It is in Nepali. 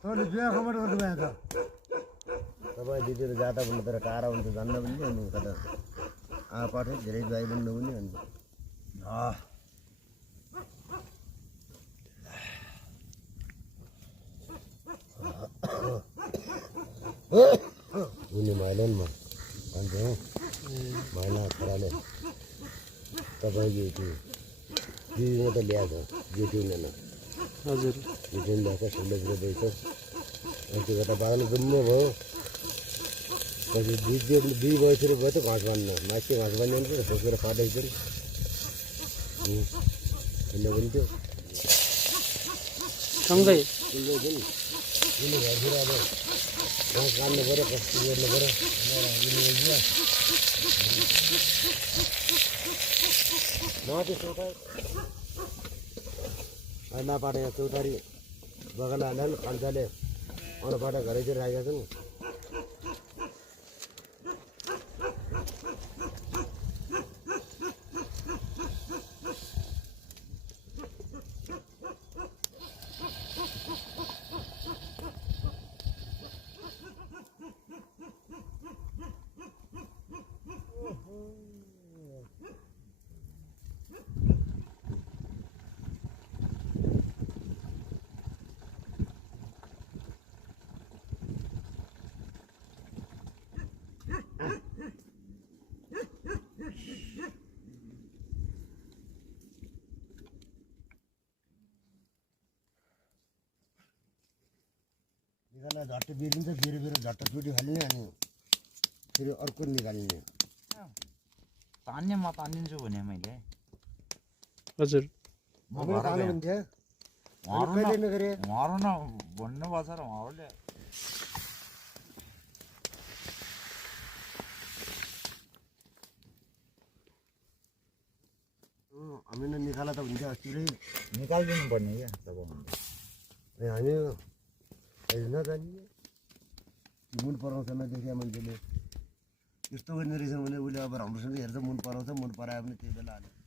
तैँले बिहा खबर गर्नुभयो त तपाईँ दिदीहरू जाँदा भन्नु तर टाढा हुन्छ जान्न पनि अनि कता पाठै धेरै जुवाई पनि नहुने अनि हुने माइला नि म भन्छ हौ माइला छोराले तपाईँले त्यो दिदीमा त ल्याएको जेठिउन हजुर जेठिउन ल्याएको सिलेक्ट दिएछ अनि त्यो कता बाग्नु जम्म भयो पछि दुई बजीतिर गयो त घाँस बाँध्नु माथि घाँस बाँध्नु भने खोसेर फाटेको थियो नि पनि थियो सँगै सुन्दै थियो नि उनी घरतिर अब घाँस बाँध्नु पऱ्यो कस्तो गर्नु पऱ्यो नमाथि चौतारी नपाटे चौतारी बगान हाल्दा कान्छाले अनपाटा घरैतिर राखेका छन् झट्ट बिरिन्छ बिरो झट्ट चुटी फाल्ने अनि फेरि अर्को निकाल्ने तान्ने म तानिदिन्छु भने मैले हजुर उहाँहरू न भन्नुभएको छ र उहाँहरूले हामी निकाला त हुन्छ अस्तिरै निकालिदिनु पर्ने क्या तपाईँ हामी नजाने मन पराउँछ नदेखिया मान्छेले यस्तो गर्ने रहेछ भने उसले अब राम्रोसँग हेर्छ मन पराउँछ मन परायो भने त्यही बेला हाल्यो